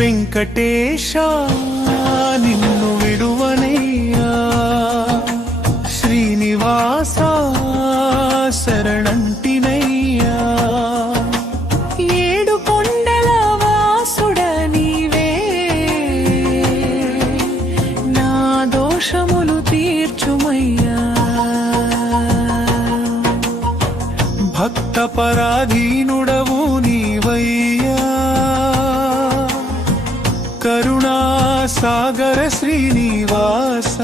వెంకటేశ నిన్ను విడువనయ్యా, శ్రీనివాస శరణంటినయ్యా. ఏడు కొండల వాసుడ నీవే, నా దోషములు తీర్చుమయ్యా. భక్త పరాధీనుడవు నీవయ్యా, కరుణా సాగర శ్రీనివాస.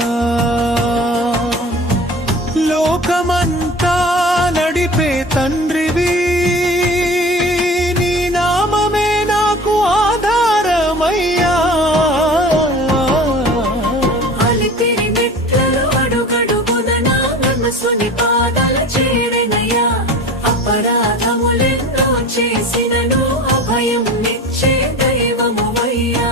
లోకమంతా నడిపే తండ్రివి, నీ నామమే నాకు ఆధారమయ్యా. అలిపిరి మెట్లలో అడుగడుగున నా మనసుని పాదాల చేరెనయ్యా. అపరాధములెన్నో చేసినను అభయం నిచ్చే దైవమువయ్యా.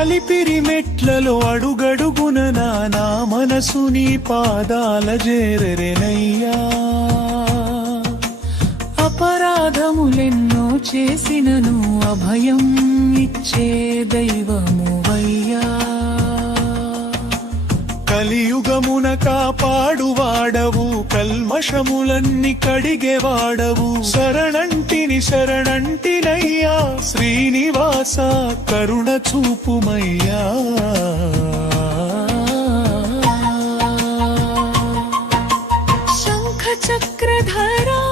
అలిపిరి మెట్లలో అడుగడుగున నా మనసు నీ పాదాల చేరెనయ్యా. అపరాధములెన్నో చేసినను అభయం ఇచ్చే దైవమువయ్యా. కలియుగమున కాపాడువాడవు, కల్మషములన్నీ కడిగేవాడవు. శరణంటిని శరణంటినయ్యా, శ్రీనివాస కరుణ చూపుమయ్యా. శంఖ చక్రధరా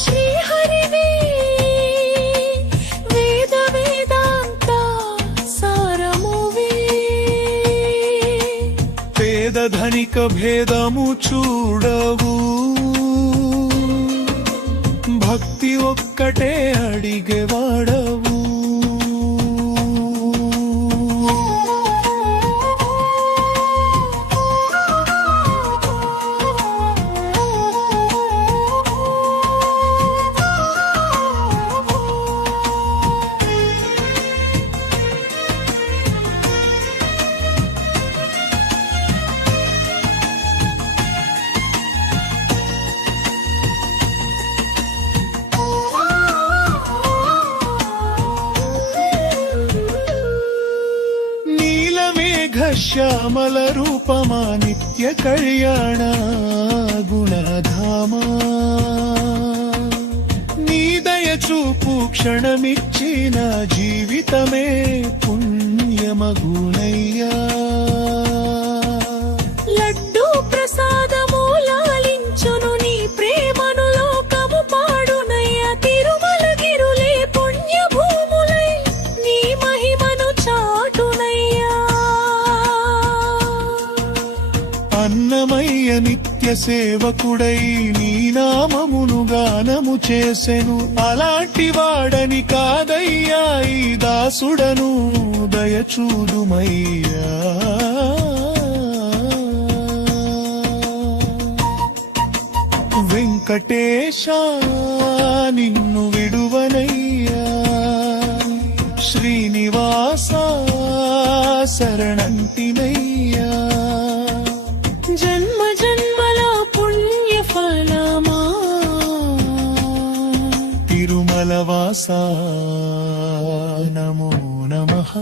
శ్రీహరివే, వేద వేదాంత సారమువే. పేద ధనిక భేదము చూడవు, భక్తి ఒక్కటే అడిగేవాడవు. శ్యామల రూపమా నిత్య కళ్యాణ గుణధామా, నీ దయ చూపు క్షణమిచ్చిన జీవితమే పుణ్యమగునయ్యా. లడ్డూ ప్రసాదము లాలించును నీ ప్రేమను లోకము పాడునయ్యా. తిరుమల గిరులే పుణ్య భూములై నీ మహిమను చాటునయ్యా. అన్నమయ్య నిత్య సేవకుడై నీ నామమును గానము చేసెను. అలాంటి వాడని కాదయ్యా ఈ దాసుడను, దయచూదుమయ్యా. వెంకటేశ నిన్ను విడువనయ్యా, శ్రీనివాస శరణంటినయ్యా. జన్మ జన్మల పుణ్య ఫలమా, తిరుమల వాస నమో నమః.